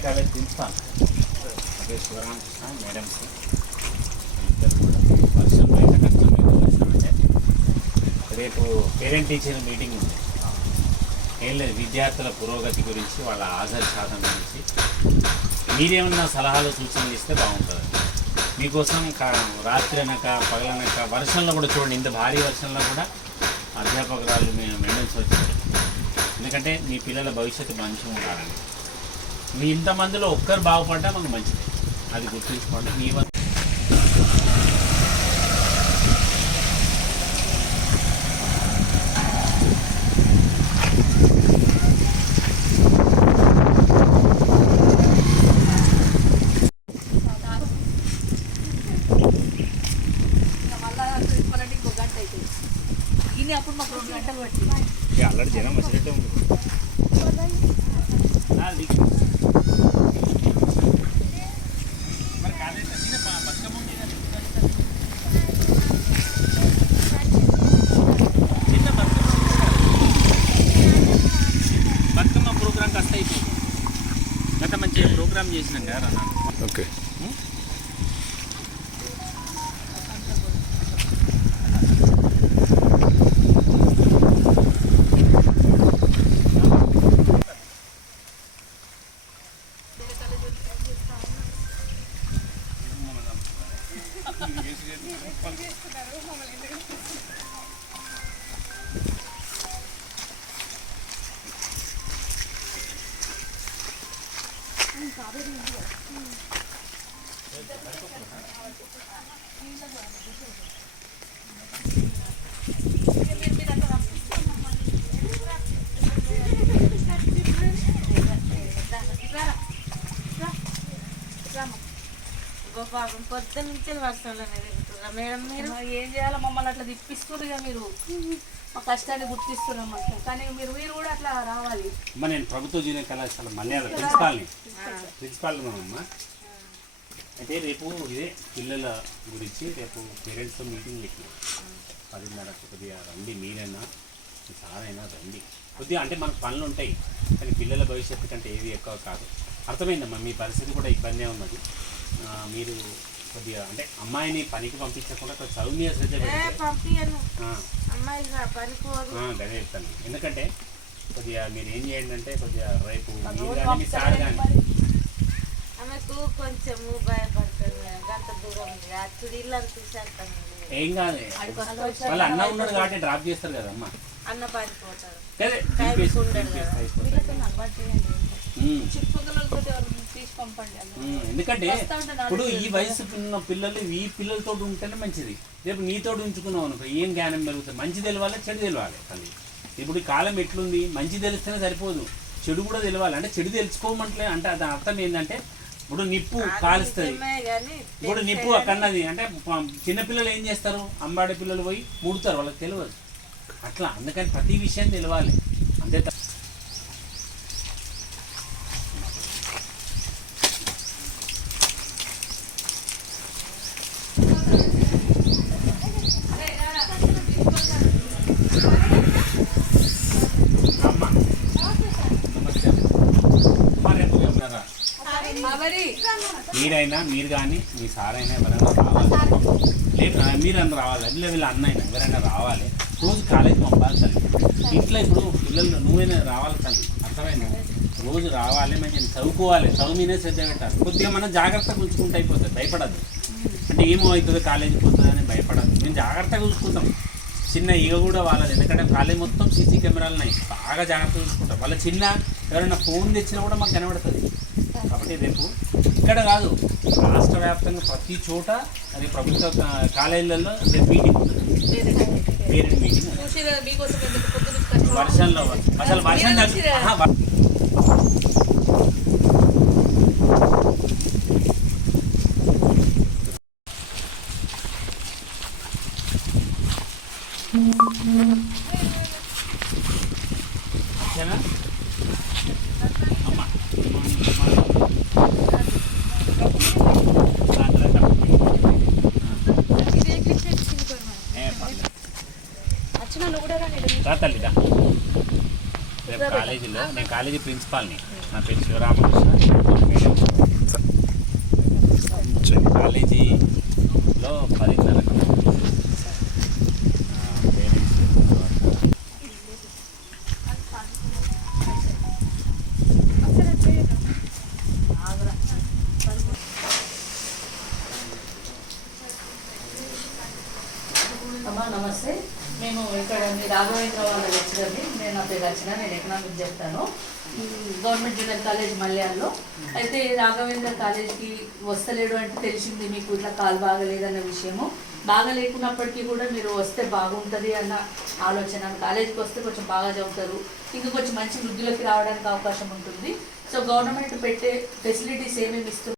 Junior college principal అదే Sivaramakrishna madams ఇద్దరు కూడా వర్షం బయట కష్టం మీద వర్షం అంటే రేపు పేరెంట్ టీచర్ మీటింగ్ ఉంది. ఏం లేదు, విద్యార్థుల పురోగతి గురించి వాళ్ళ హాజరు శాతం గురించి మీరేమన్నా సలహాలు సూచనలు ఇస్తే బాగుంటుంది. మీకోసం రాత్రి అనక పగలనక వర్షంలో కూడా చూడండి, ఇంత భారీ వర్షంలో కూడా అధ్యాపకురాలు మేడమ్స్ వచ్చారు. ఎందుకంటే మీ పిల్లల భవిష్యత్తు మంచిగా ఉండాలని. మీ ఇంతమందిలో ఒక్కరు బాగుపడ్డా మనకు మంచిది, అది గుర్తుంచుకోండి. మీ అప్పుడు మాకు 2 గంటలు పట్టి ఆల్రెడీ జనం వచ్చినట్టే ఉంది. మరి కాలేజ్ బతుకమ్మ చిన్న బతుకమ్మ ప్రోగ్రామ్ కాస్త అయిపోతుంది. గత మంచి ప్రోగ్రామ్ చేసినాం కదా అన్న. ఓకే, పాపం పొద్దున్న నుంచి వర్షంలోనే తిరుగుతున్నారు మేడం. మీరు ఏం చేయాలో మమ్మల్ని అట్లా తిప్పిస్తున్నారు. మీరు మా కష్టాన్ని గుర్తిస్తున్నాం అట్లా, కానీ మీరు కూడా అట్లా రావాలి. అమ్మ నేను ప్రభుత్వ జూనియర్ కళాశాల మల్యాల ప్రిన్సిపాల్ అమ్మ. అయితే రేపు ఇదే పిల్లల గురించి రేపు పేరెంట్స్తో మీటింగ్ పెట్టినాం 10:30కి. కొద్దిగా రండి, మీరైనా మీ సారైనా రండి. కొద్దిగా అంటే మనకు పనులు ఉంటాయి, కానీ పిల్లల భవిష్యత్తు కంటే ఏది ఎక్కువ కాదు. అర్థమైందమ్మా, మీ పరిస్థితి కూడా ఇబ్బందే ఉన్నది. మీరు కొద్దిగా అంటే అమ్మాయిని పనికి పంపించకుండా కొంచెం చదువు మీద శ్రద్ధ పెడితే అదే చెప్తాను. ఎందుకంటే కొద్దిగా మీరు ఏం చేయండి అంటే కొద్దిగా రేపు మీరు కానీ మీ సార్ కానీ ఆమెకు కొంచెము భయపడుతుంది. గంట దూరం ఇల్లు అనిపిస్తాను. ఏం కాదు, వాళ్ళు అన్న ఉన్నాడు కాబట్టి డ్రాప్ చేస్తారు కదా అమ్మ. అన్న పడిపోతారు. ఎందుకంటే ఇప్పుడు ఈ వయసు ఉన్న పిల్లలు ఈ పిల్లలతో ఉంటేనే మంచిది. రేపు నీతో ఉంచుకున్నావు అనుకో ఏం జ్ఞానం పెరుగుతుంది. మంచి తెలవాలి, చెడు తెలవాలి. తల్లి ఇప్పుడు ఈ కాలం ఎట్లుంది, మంచి తెలిస్తేనే సరిపోదు, చెడు కూడా తెలవాలి. అంటే చెడు తెలుసుకోమంటలే అంటే దాని అర్థం ఏంటంటే ఇప్పుడు నిప్పు కాలుస్తుంది. ఇప్పుడు నిప్పు అక్కడది అంటే చిన్నపిల్లలు ఏం చేస్తారు, అంబాడి పిల్లలు పోయి ముడతారు, వాళ్ళకి తెలియదు. అట్లా అందుకని ప్రతి విషయం తెలవాలి అంతే. మీరైనా మీరు కానీ మీ సార్ అయినా ఎవరైనా రావాలి, లేదు మీరన్నా రావాలి, అట్లా వీళ్ళ అన్న అయినా ఎవరైనా రావాలి. రోజు కాలేజ్ పంపాలి తల్లి. ఇంట్లో ఇప్పుడు పిల్లలు నువ్వైనా రావాలి తల్లి, అర్థమైనా రోజు రావాలి, మంచిగా చదువుకోవాలి, చదువు మీదే శ్రద్ధ పెట్టాలి. కొద్దిగా మనం జాగ్రత్తగా ఉంచుకుంటే అయిపోతుంది, భయపడద్దు. అంటే ఏమో అవుతుంది కాలేజీకి పోతుంది అని భయపడద్దు. మేము జాగ్రత్తగా చూసుకుంటాం. చిన్న ఈగ కూడా వాళ్ళది, ఎందుకంటే కాలేజ్ మొత్తం సీసీ కెమెరాలు ఉన్నాయి, బాగా జాగ్రత్తగా చూసుకుంటాం. వాళ్ళ చిన్న ఎవరైనా ఫోన్ తెచ్చినా కూడా మాకు కనబడుతుంది. కాబట్టి రేపు ఇక్కడ కాదు, రాష్ట్ర వ్యాప్తంగా ప్రతి చోట అది ప్రభుత్వ కాలేజీలలో రేపు మీటింగ్ ఉంటుంది, పేరెంట్ మీటింగ్. వర్షంలో అసలు వర్షం తల్లిదా రేపు కాలేజీలో నేను కాలేజీ ప్రిన్సిపాల్ని, నా పేరు శివరామకృష్ణ. నమస్తే. మేము ఇక్కడ మీ రాఘవేంద్ర వాళ్ళ లెక్చరర్ని. నా పేరు రచన, నేను ఎకనామిక్స్ చెప్తాను గవర్నమెంట్ జూనియర్ కాలేజ్ మల్యాల్లో. అయితే రాఘవేంద్ర కాలేజ్కి వస్తలేడు అంటే తెలిసింది మీకు, ఇట్లా కాలు బాగలేదన్న విషయము. బాగా లేకున్నప్పటికీ కూడా మీరు వస్తే బాగుంటుంది అన్న ఆలోచన. కాలేజీకి వస్తే కొంచెం బాగా చదువుతారు, ఇంకా కొంచెం మంచి వృద్ధిలోకి రావడానికి అవకాశం ఉంటుంది. సో గవర్నమెంట్ పెట్టే ఫెసిలిటీస్ ఏమేమి ఇస్తుంది